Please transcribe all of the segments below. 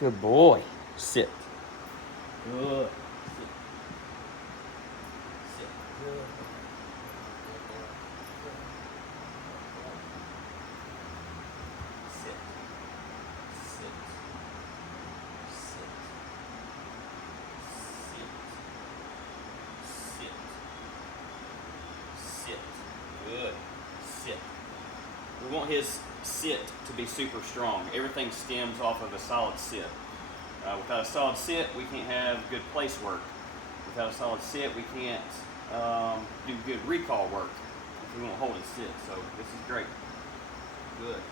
Good boy. Sit. Good. Sit. Sit. Good. Sit. Sit. Sit. Sit. Sit. Sit. Good. Sit. We want his sit to be super strong. Everything stems off of a solid sit. Without a solid sit, we can't have good place work. Without a solid sit, we can't do good recall work if we won't hold and sit. So this is great. Good.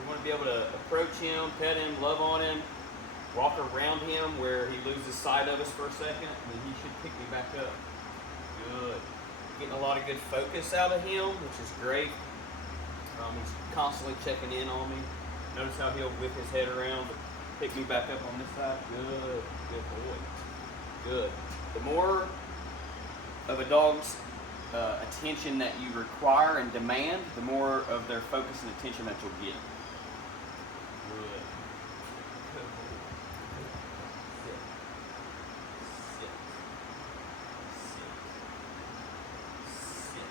We want to be able to approach him, pet him, love on him, walk around him where he loses sight of us for a second, and then he should pick me back up. Good. Getting a lot of good focus out of him, which is great. He's constantly checking in on me. Notice how he'll whip his head around, pick me back up on this side. Good, good boy. Good. The more of a dog's attention that you require and demand, the more of their focus and attention that you'll get. Good. Good boy. Sit. Sit. Sit. Sit.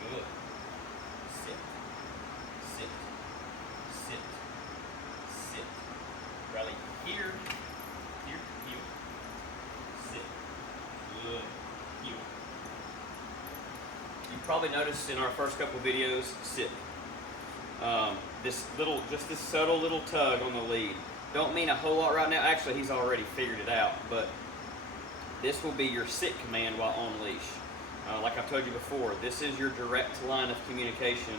Good. Sit. Sit. Sit. Sit. Rally here. Here. Heel. Sit. Good. Heel. You probably noticed in our first couple of videos, sit. Just this subtle little tug on the lead. Don't mean a whole lot right now. Actually, he's already figured it out, but this will be your sit command while on leash. Like I've told you before, this is your direct line of communication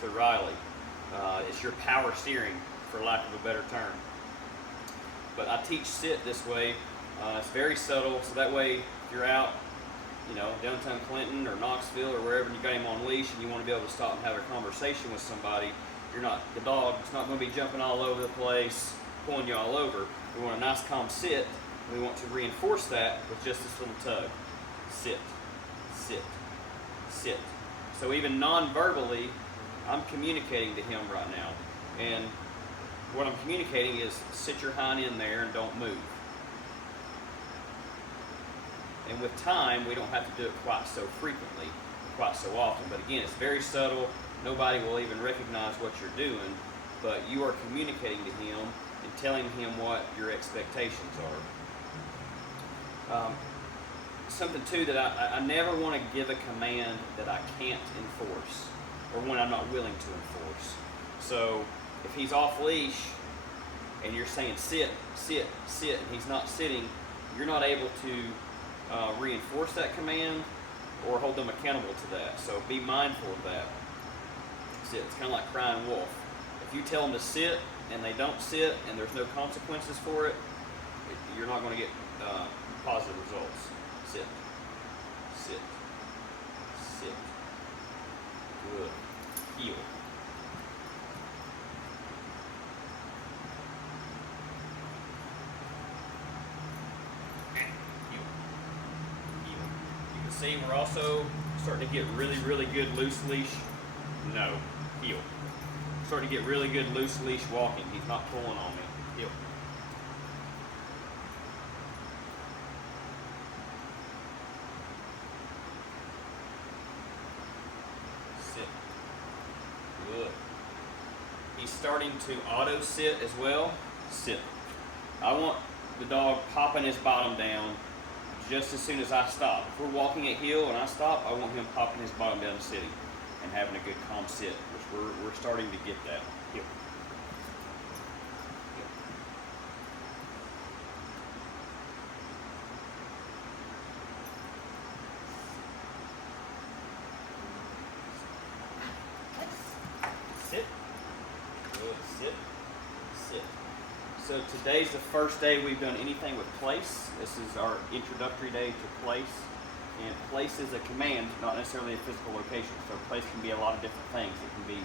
to Riley. It's your power steering, for lack of a better term. But I teach sit this way. It's very subtle, so that way if you're out, downtown Clinton or Knoxville or wherever, and you got him on leash and you want to be able to stop and have a conversation with somebody, the dog's not going to be jumping all over the place, pulling you all over. We want a nice calm sit, and we want to reinforce that with just this little tug. Sit, sit, sit. So even non-verbally, I'm communicating to him right now. And what I'm communicating is sit your hind end there and don't move. And with time, we don't have to do it quite so frequently, quite so often. But again, it's very subtle. Nobody will even recognize what you're doing, but you are communicating to him and telling him what your expectations are. Something too that I never want to give a command that I can't enforce, or when I'm not willing to enforce. So if he's off leash and you're saying sit, sit, sit, and he's not sitting, you're not able to reinforce that command or hold them accountable to that. So be mindful of that. Sit. It's kind of like crying wolf. If you tell them to sit and they don't sit and there's no consequences for it, you're not going to get positive results. Sit. Sit. Sit. Good. Heel. See, we're also starting to get really, really good loose leash. No, heel. Starting to get really good loose leash walking. He's not pulling on me. Heel. Sit. Good. He's starting to auto sit as well. Sit. I want the dog popping his bottom down just as soon as I stop. If we're walking at heel and I stop, I want him popping his bottom down and sitting and having a good calm sit, which we're starting to get that. Heel. Sit. Good. Sit. Sit. So today's the first day we've done anything with place. This is our introductory day to place. And place is a command, not necessarily a physical location. So place can be a lot of different things. It can be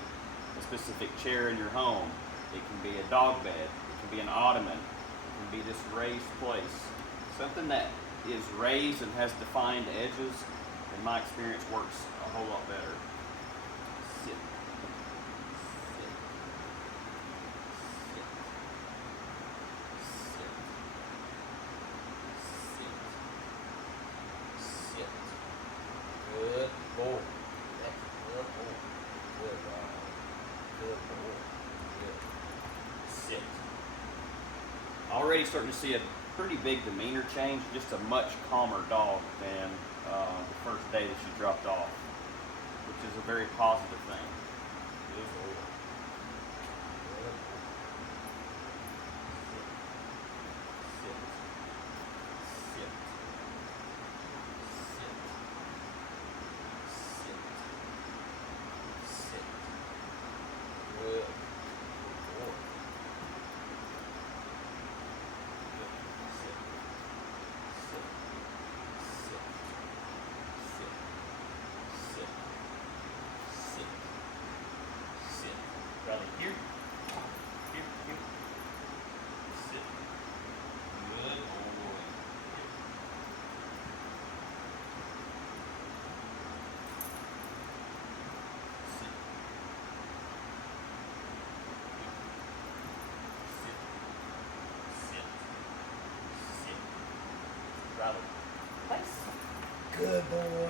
a specific chair in your home. It can be a dog bed. It can be an ottoman. It can be this raised place. Something that is raised and has defined edges, in my experience, works a whole lot better. Sit. Sit. Sit. already starting to see a pretty big demeanor change, just a much calmer dog than the first day that she dropped off, which is a very positive thing. Good boy. Good. Sit. Sit. Sit. Sit. Sit. Good. Good boy. Good. Sit. Sit. Sit. Sit. Sit. Sit. Sit. Riley, here. Here. Here. Sit. Good boy. Here. Sit. Sit. Sit. Sit. Riley. Place. Good boy.